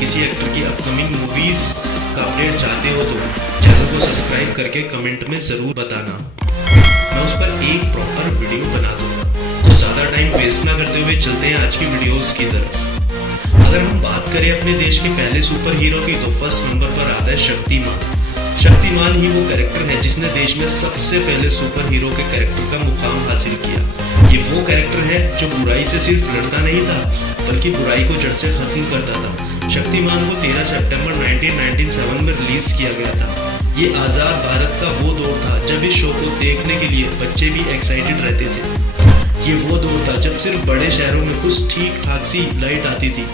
किसी एक्टर की upcoming movies का अपडेट चाहते हो तो चैनल को सब्सक्राइब करके कमेंट में ज़रूर बताना। मैं उस पर एक प्रॉपर वीडियो बना दूंगा। तो ज़्यादा टाइम वेस्ट ना करते हुए चलते हैं आज की वीडियोस की तरफ। अगर हम बात करें अपने देश के पहले सुपर हीरो की तो फर्स्ट नंबर पर आता है शक्तिमान। शक्तिमान ही वो कैरेक्टर है जिसने देश में सबसे पहले सुपर हीरो के कैरेक्टर का मुकाम हासिल किया। ये वो कैरेक्टर है जो बुराई से सिर्फ लड़ता नहीं था बल्कि बुराई को जड़ से खत्म करता था। शक्तिमान को 13 सितंबर 1997 में रिलीज किया गया था। ये आज़ाद भारत का वो दौर था जब इस शो को देखने के लिए बच्चे भी एक्साइटेड रहते थे। ये वो दौर था जब सिर्फ बड़े शहरों में कुछ ठीक ठाक सी लाइट आती थी।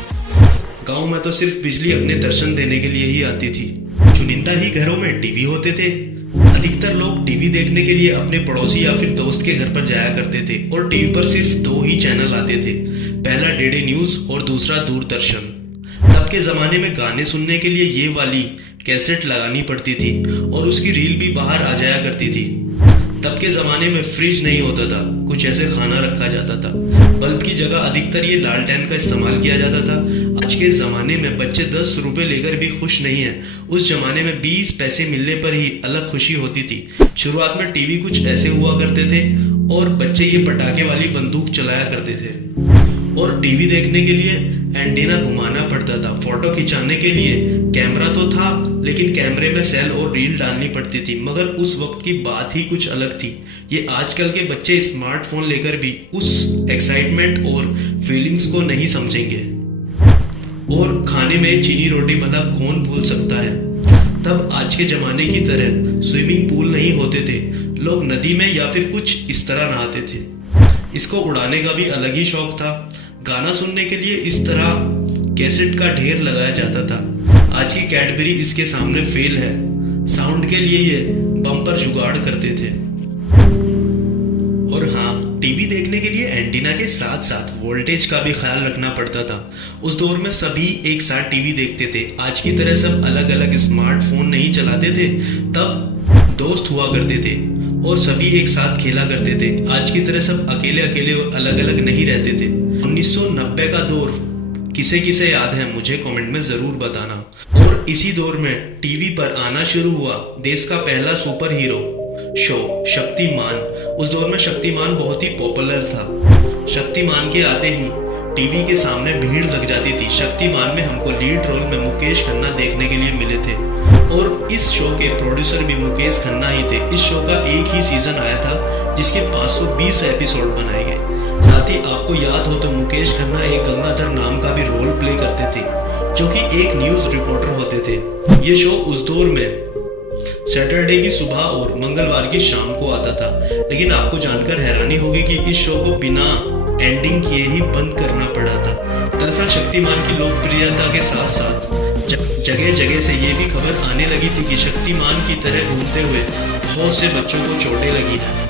गाँव में तो सिर्फ बिजली अपने दर्शन देने के लिए ही आती थी। चुनिंदा ही घरों में टीवी होते थे। अधिकतर लोग टीवी देखने के लिए अपने पड़ोसी या फिर दोस्त के घर पर जाया करते थे और टीवी पर सिर्फ 2 ही चैनल आते थे, पहला डीडी न्यूज और दूसरा दूरदर्शन। तब के जमाने में गाने सुनने के लिए ये वाली कैसेट लगानी पड़ती थी और उसकी रील भी बाहर आ जाया करती थी। तब के ज़माने में फ्रिज नहीं होता था, कुछ ऐसे खाना रखा जाता था। बल्ब की जगह अधिकतर ये लालटेन का इस्तेमाल किया जाता था। आज के ज़माने में बच्चे 10 रुपए लेकर भी खुश नहीं हैं। उस जमाने में 20 पैसे मिलने पर ही अलग खुशी होती थी। शुरुआत में टीवी कुछ ऐसे हुआ करते थे और बच्चे ये पटाखे वाली बंदूक चलाया करते थे और टीवी देखने के लिए एंटीना घुमाना पड़ता था। फोटो खिंचाने के लिए कैमरा तो था लेकिन कैमरे में सेल और रील डालनी पड़ती थी, मगर उस वक्त की बात ही कुछ अलग थी। ये आजकल के बच्चे स्मार्टफोन लेकर भी उस एक्साइटमेंट और फीलिंग्स को नहीं समझेंगे। और खाने में चीनी रोटी भला कौन भूल सकता है। तब आज के जमाने की तरह स्विमिंग पूल नहीं होते थे, लोग नदी में या फिर कुछ इस तरह नहाते थे। इसको उड़ाने का भी अलग ही शौक था। गाना सुनने के लिए इस तरह कैसेट का ढेर लगाया जाता था। आज की कैडबरी इसके सामने फेल है। साउंड के लिए ये बम्पर जुगाड़ करते थे। और हाँ, टीवी देखने के लिए एंटीना के साथ साथ वोल्टेज का भी ख्याल रखना पड़ता था। उस दौर में सभी एक साथ टीवी देखते थे। आज की तरह सब अलग अलग स्मार्टफोन नहीं चलाते थे। तब दोस्त हुआ करते थे और सभी एक साथ खेला करते थे। आज की तरह सब अकेले अकेले और अलग अलग नहीं रहते थे। 1990 का दौर किसे किसे याद है मुझे कमेंट में जरूर बताना। और इसी दौर में टीवी पर आना शुरू हुआ देश का पहला सुपर हीरो शो शक्तिमान। उस दौर में शक्तिमान बहुत ही पॉपुलर था। शक्तिमान के आते ही टीवी के सामने भीड़ लग जाती थी। शक्तिमान में हमको लीड रोल में मुकेश खन्ना देखने के लिए मिले थे और इस शो के प्रोड्यूसर भी मुकेश खन्ना ही थे। इस शो का एक ही सीजन आया था जिसके 520 एपिसोड बनाए गए। साथ ही आपको याद हो तो मुकेश खन्ना एक गंगाधर नाम का भी रोल प्ले करते थे जो कि एक न्यूज रिपोर्टर होते थे। ये शो उस दौर में सैटरडे की सुबह और मंगलवार की शाम को आता था। लेकिन आपको जानकर हैरानी होगी कि इस शो को बिना एंडिंग किए ही बंद करना पड़ा था। दरअसल शक्तिमान की लोकप्रियता के साथ साथ जगह जगह से ये भी खबर आने लगी थी कि शक्तिमान की तरह घूमते हुए बहुत से बच्चों को चोटें लगी हैं।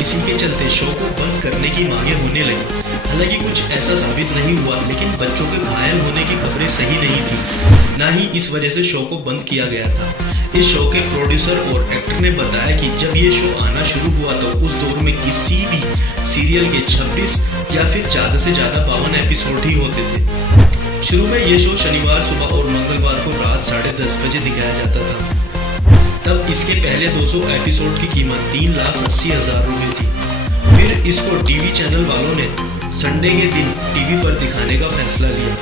इसी के चलते शो को बंद करने की मांगे होने लगी। हालांकि कुछ ऐसा साबित नहीं हुआ, लेकिन बच्चों के घायल होने की खबरें सही नहीं थी। ना ही इस वजह से शो को बंद किया गया था। इस शो के प्रोड्यूसर और एक्टर ने बताया कि जब ये शो आना शुरू हुआ तो उस दौर में किसी भी सीरियल के 26 या फिर ज़्यादा से ज़्यादा 52 एपिसोड ही होते थे। शुरू में ये शो शनिवार सुबह और मंगलवार को रात 10:30 बजे दिखाया जाता था। तब इसके पहले 200 एपिसोड की कीमत 3,80,000 रुपये थी। फिर इसको टीवी चैनल वालों ने संडे के दिन टीवी पर दिखाने का फैसला लिया,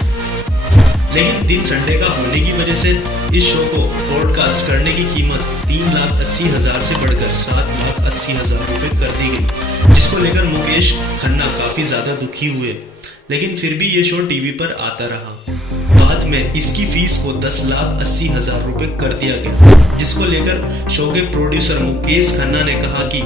लेकिन दिन संडे का होने की वजह से इस शो को ब्रॉडकास्ट करने की कीमत 3,80,000 से बढ़कर 7,80,000 रुपये कर दी गई, जिसको लेकर मुकेश खन्ना काफ़ी ज़्यादा दुखी हुए। लेकिन फिर भी ये शो टीवी पर आता रहा। बाद में इसकी फीस को 10,80,000 रुपये कर दिया गया, जिसको लेकर शो के प्रोड्यूसर मुकेश खन्ना ने कहा कि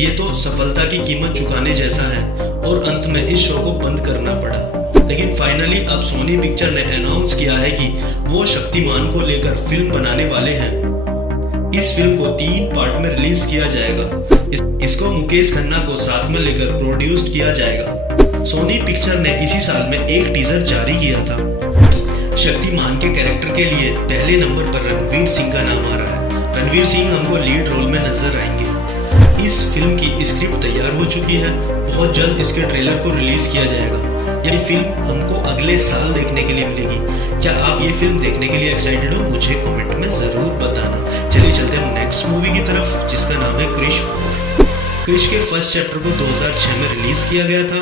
ये तो सफलता की कीमत चुकाने जैसा है और अंत में इस शो को बंद करना पड़ा। लेकिन फाइनली अब सोनी पिक्चर ने अनाउंस किया है कि वो शक्तिमान को लेकर फिल्म बनाने वाले हैं। इस फिल्म को 3 पार्ट में रिलीज किया जाएगा। इसको मुकेश खन्ना को साथ में लेकर प्रोड्यूस किया जाएगा। सोनी पिक्चर ने इसी साल में एक टीजर जारी किया था। शक्तिमान के कैरेक्टर के लिए पहले नंबर पर रणवीर सिंह का नाम आ रहा है। रणवीर सिंह हमको लीड रोल में नजर आएंगे। इस फिल्म की स्क्रिप्ट तैयार हो चुकी है। बहुत जल्द इसके ट्रेलर को रिलीज किया जाएगा। यह फिल्म हमको अगले साल देखने के लिए मिलेगी। क्या आप ये फिल्म देखने के लिए एक्साइटेड हो? मुझे कमेंट में जरूर बताना। चलिए चलते हैं नेक्स्ट मूवी की तरफ, जिसका नाम है क्रिश। क्रिश के फर्स्ट चैप्टर को 2006 में रिलीज किया गया था,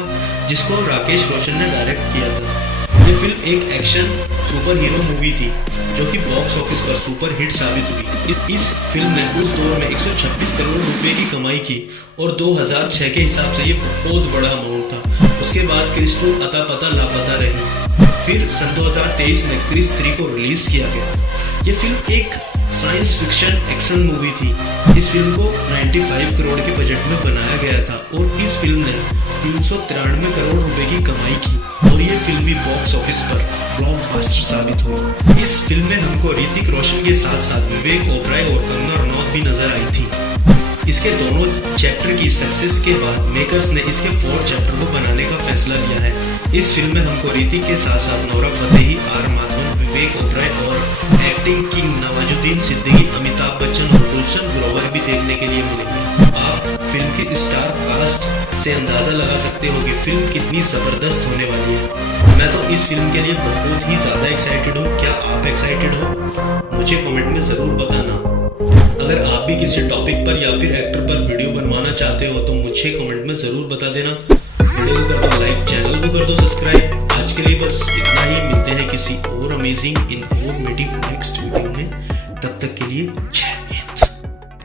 जिसको राकेश रोशन ने डायरेक्ट किया था। ये फिल्म एक एक्शन सुपर हीरो मूवी थी जो कि बॉक्स ऑफिस पर सुपर हिट साबित हुई। इस फिल्म ने उस दौर में 126 करोड़ रुपए की कमाई की और 2006 के हिसाब से ये बहुत बड़ा अमाउंट था। उसके बाद क्रिस 2 अता पता लापता रही। फिर सन 2023 में क्रिस 3 को रिलीज किया गया। ये फिल्म एक साइंस फिक्शन एक्शन मूवी थी। इस फिल्म को 95 करोड़ के बजट में बनाया गया था और इस फिल्म ने 393 करोड़ रुपए की कमाई की और ये फिल्म भी बॉक्स ऑफिस पर ब्लॉकबस्टर साबित हुई। इस फिल्म में हमको ऋतिक रोशन के साथ साथ विवेक ओबराय और कंगना रनौत भी नजर आई थी। इसके दोनों चैप्टर की सक्सेस के बाद मेकर्स ने इसके 4th चैप्टर को बनाने का फैसला लिया है। इस फिल्म में हमको ऋतिक के साथ साथ नोरा फतेही, आर माधवन, विवेक ओबराय और एक्टिंग किंग नवाजुद्दीन सिद्दीकी, अमिताभ बच्चन और गुलशन ग्रोवर भी देखने के लिए मिलेंगे। आप फिल्म के स्टार कास्ट से अंदाजा लगा सकते हो कि फिल्म कितनी जबरदस्त होने वाली है। मैं तो इस फिल्म के लिए बहुत ही ज्यादा एक्साइटेड हूँ। क्या आप एक्साइटेड हो? मुझे कमेंट में जरूर बताना। अगर आप भी किसी टॉपिक पर या फिर एक्टर पर वीडियो बनवाना चाहते हो तो मुझे कमेंट में जरूर बता देना। वीडियो को कर दो लाइक, चैनल को कर दो सब्सक्राइब। आज के लिए बस इतना ही। मिलते हैं किसी और अमेजिंग इन्फॉर्मेटिव नेक्स्ट वीडियो में। तब तक के लिए